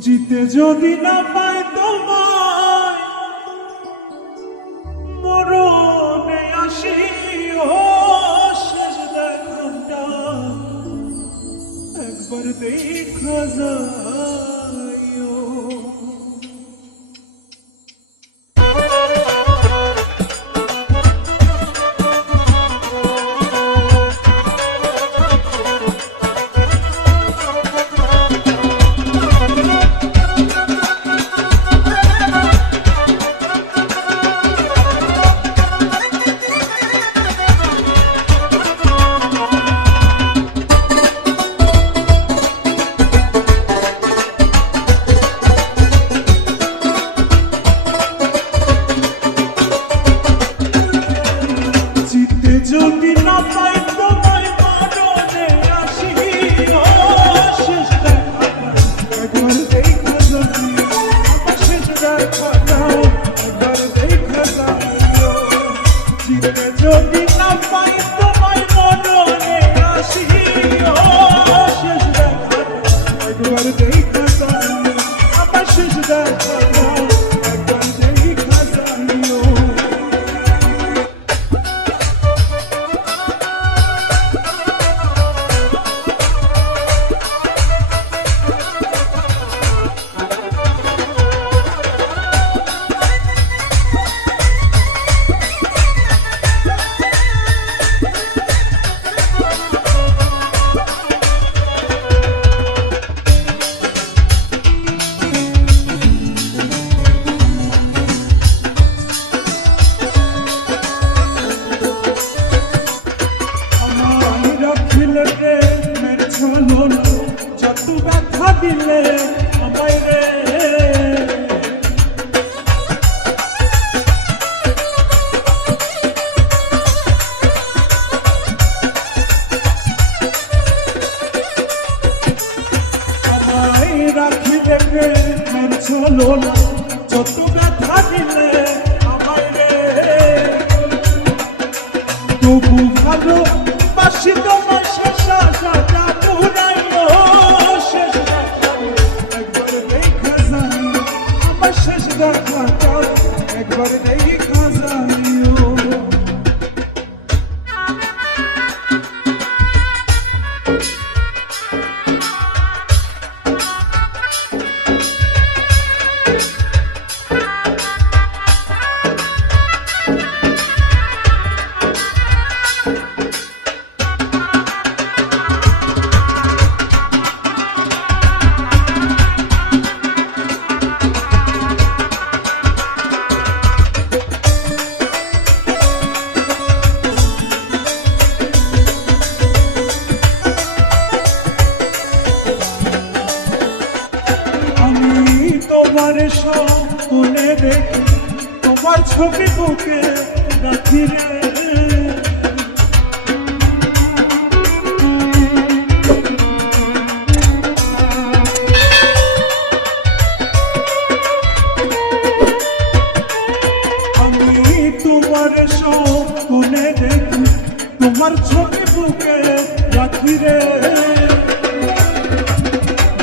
জিতে যদি না পাই তোমায় মরণে আসি ও শেষ দেখাটা একবার দেখা যায় ও। যদি না পাই তোমায় মরণে আসি ও শেষ দেখাটা একবার দেখা যাবি আমার শেষ দেখাটা একবার দেখা যাবি জিতে যদি না পাই তোমায় মরণে আসি ও শেষ দেখাটা একবার দেখা যাবি আমার শেষ দেখাটা একবার দেখা যাবি যত ব্যথা দিলে আমায় রে আমায় রাখি রেখে মেরে চলো না যত ব্যথা দিলে আমায় রে তবু ভালো বাসি তোমার শেষ আশাটা পুরাইও শেষ একবার দেখা যাই আমার শেষ দেখাটা একবার দেখা যাইও। তোমার স্বপ্নে দেখি তোমার ছবি বুকে রাখি রে আমি তোমার স্বপ্নে দেখি তোমার ছবি বুকে রাখি রে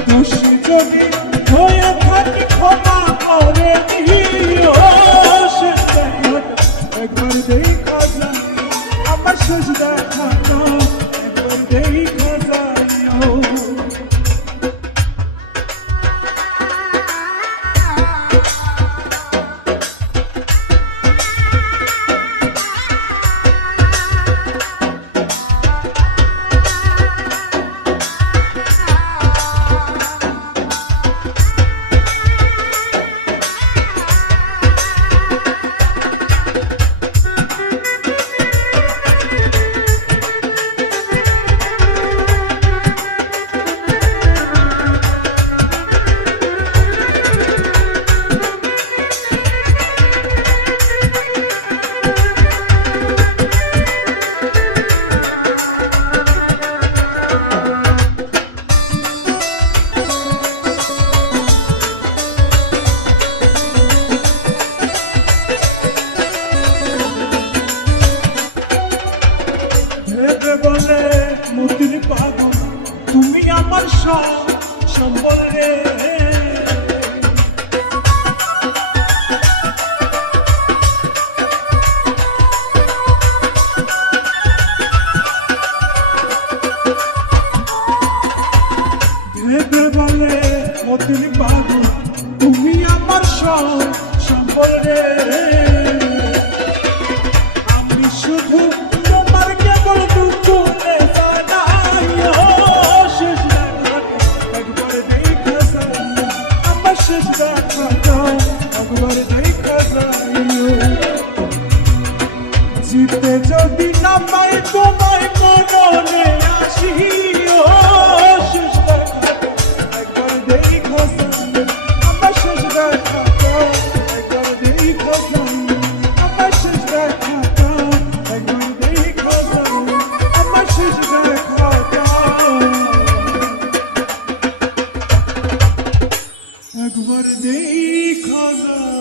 দোষী যদি হয়ে থাকি ক্ষমা করে দিও শেষ দেখাটা একবার দেখা যায় আমার শেষ দেখাটা একবার দেখা যাইও। দিন পাগল তুমি আমার সব সম্বল রে আমি শুধু তোমার কেবল দুঃখ জানাই শেষ একবার দেখা যায় আমার শেষ দেখাটা একবার দেখা যায় জিতে যদি না পাই তোমায় মননে আসিও শেষ দেখাটা একবার দেখা যায় আমার শেষ দেখাটা একবার দেখা যায় আমার শেষ দেখাটা একবার দেখা যায় আমার শেষ দেখাটা একবার দেখা যায়